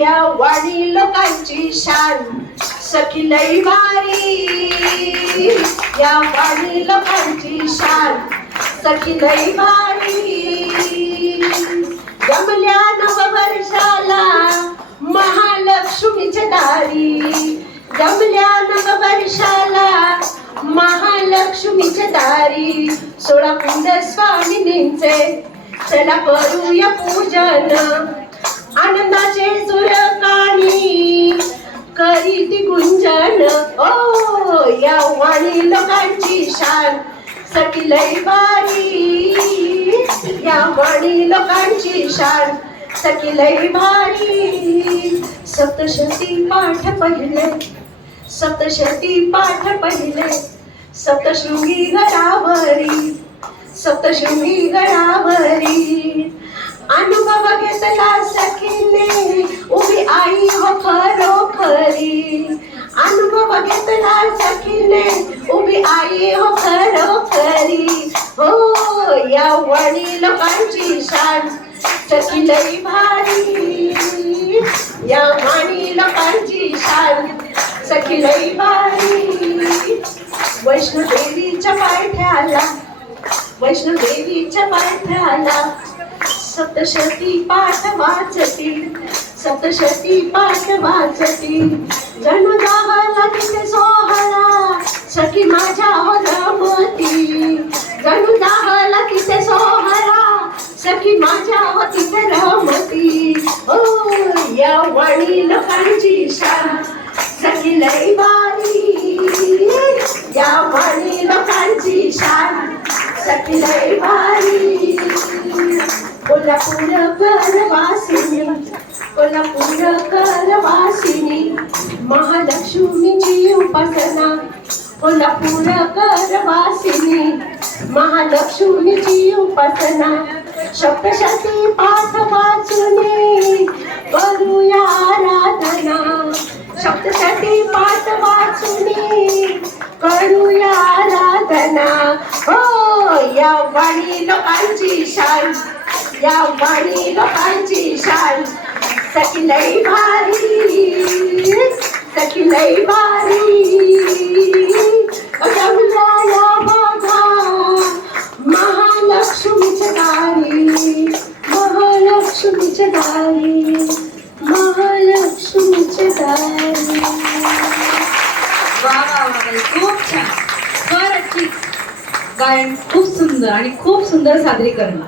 या वाणी लोकांची शान. सखी लई भारी. या वाणी लोकांची शान. सखी लई भारी. जमल्या नववर्षाला महालक्ष्मीच्या दारी. जमल्या नववर्षाला महालक्ष्मीच्या दारी. सोळा कुंड स्वामिनींचे चला करूया पूजन. आनंदाचे सुरकानी करी ती गुंजन. ओ या वाणी लोकांची शान सखी लय भारी या वाणी लोकांची शान सकी लय भारी सप्तशती पाठ पहिले सप्तशती पाठ पहिले सप्तशृंगी गडावरी सप्तशृंगी गडावरी अनुभव घेतला सखीने उभी आई हो खरोखरी. अनुभव घेतला सखीने उभी आई हो खरोखरी. हो या वणी लोकांची शान. सखी लई भारी. या वाणी लोकांची शान. सखी लई भारी. वैष्णोदेवीच्या पायथ्याला वैष्णोदेवीच्या पायथ्याला सप्तशती पाठ वाचती सप्तशती पाठ वाचती जणू जावाला तिथे सोहळा सखी माझ्या रमती जणू जावाला तिथे सोहळा सखी माझ्या तिथे रमती. ओ या वाणी लोकांची शान सखी लई बारी या वाणी लोकांची शान सखी लई बारी कोल्हापूर करवासिनी महालक्ष्मीची उपासना सप्तशती पाठ वाचुनी करूया आराधना. सप्तशती पाठ वाचुनी करूया आराधना. हो या वाणी लोकांची शान या वाणी लोकांची शान. सखी लई भारी सखी लई भारी. दारी महालक्ष्मीच्या दारी महालक्ष्मीच्या दारी. वा वा वा खूप छान. फार अच्छी गायन खूप सुंदर आणि खूप सुंदर सादरीकरण